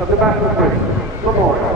of the Battle of Britain Memorial.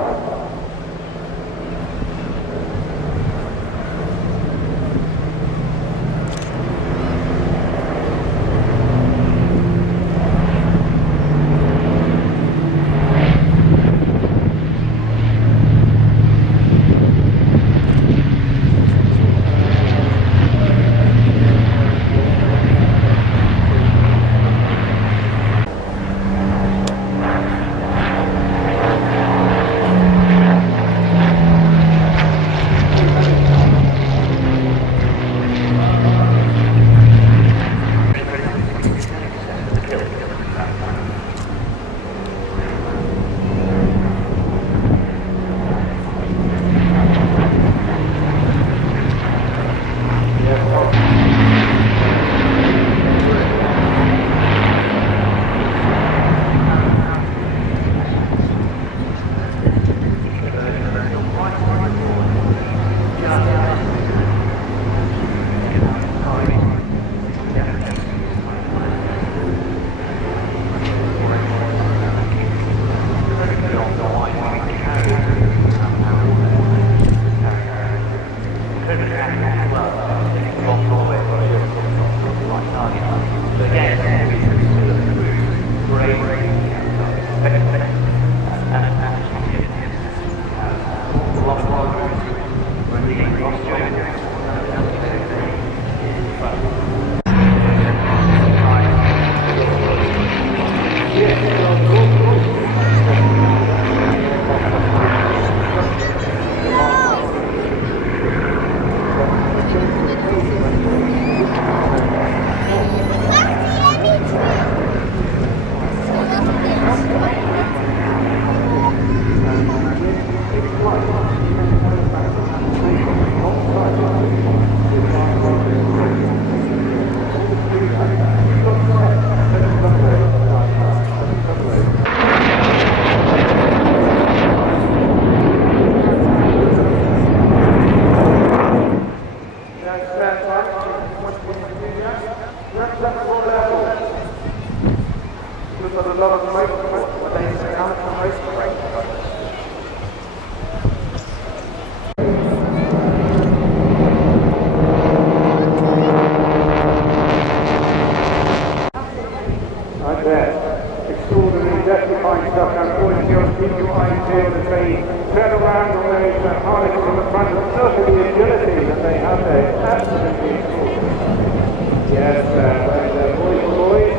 Extraordinary death-defying stuff. Now, boys and girls, keep your eyes peeled as they turn around on those harnesses on the front. And look at the agility that they have there. It's absolutely extraordinary. Yes, boys and boys,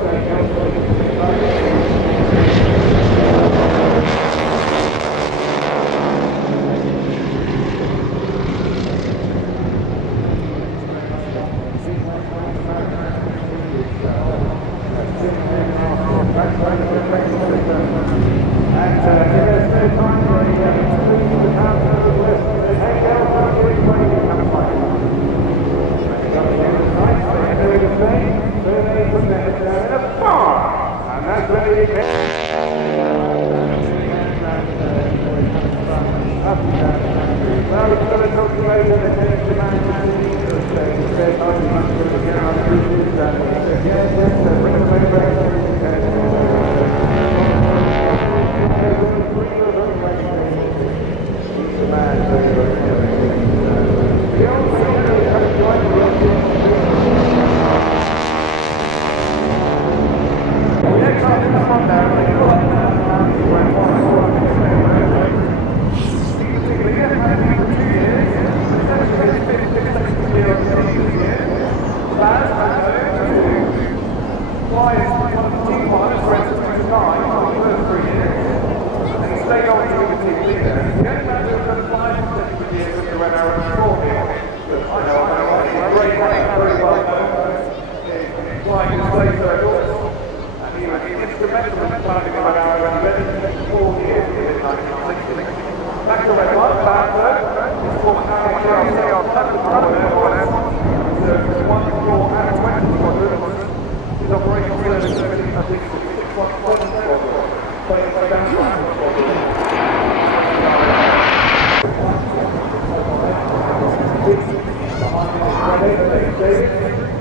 David,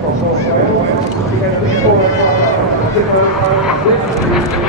from North Wales, against the 4-5 different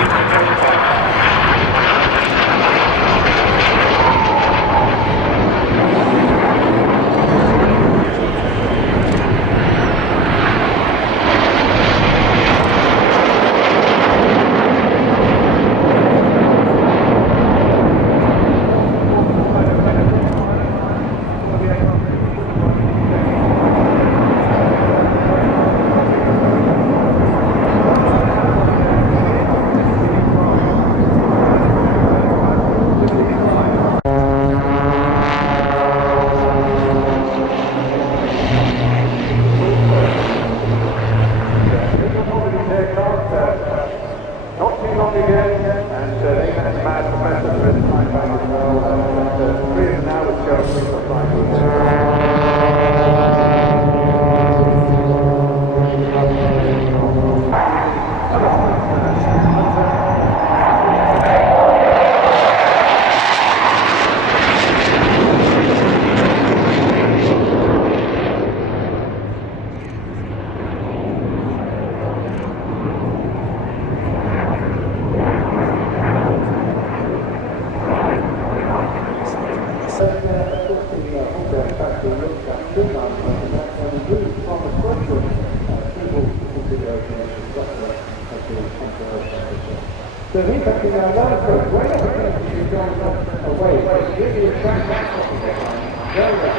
So he's actually now one approach, way up against you going away, but really attract that top of the line. Very well,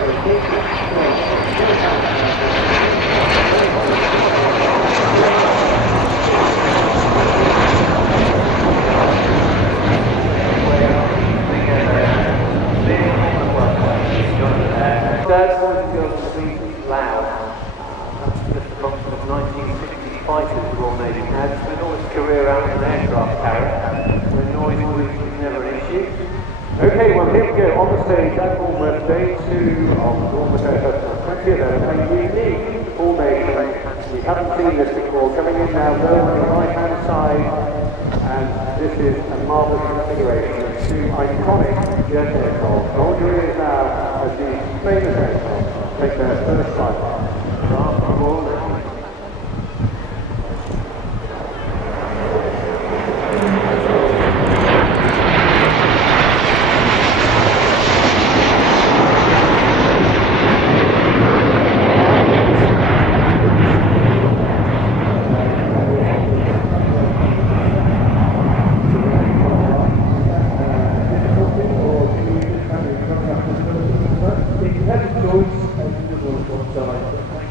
Dad's boys and girls will be loud. That's just a function of 1960s fighters who all Navy had. Spent all his career out as an aircraft carrier, where noise was never an issue. Okay, well here we go, on the stage at Bournemouth, day 2 of the Bournemouth Air Festival 2011, a unique formation. We haven't seen this before, coming in now, Bill on the right hand side, and this is a marvellous configuration of two iconic jet aircraft. Hold your ears now as these famous aircraft take their first flight.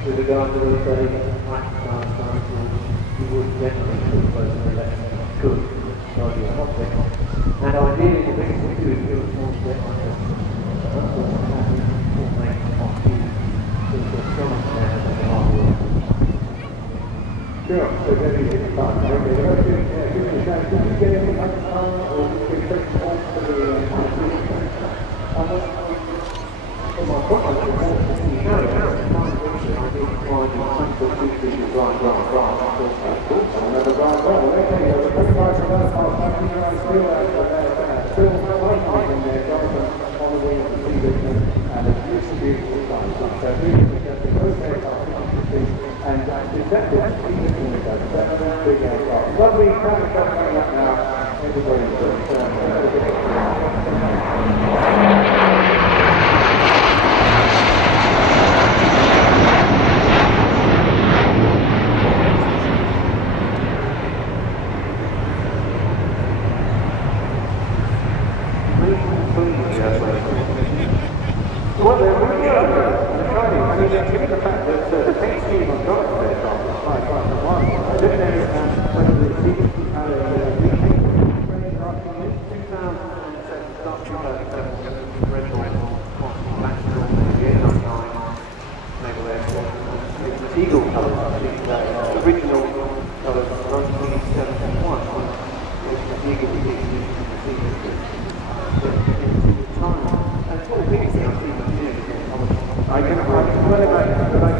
With regard to those days, you would definitely put close to the left could not be an object. And ideally, the thing to do is do a small step like this. That's what happens will make off you to the strong stand of the hard work. Sure, so then you hit the button. Okay, give me a chance. Did you get any microphone or did you take the off for the Well, they're really shiny. I mean, given the fact that the paint scheme on top of it on 551, I don't know whether the seats had a repaint in 2007, start 2007, red ball, back to the 899 Naval Air Force. It was eagle colours, the original colours of 1971. It was eagle I can well imagine that I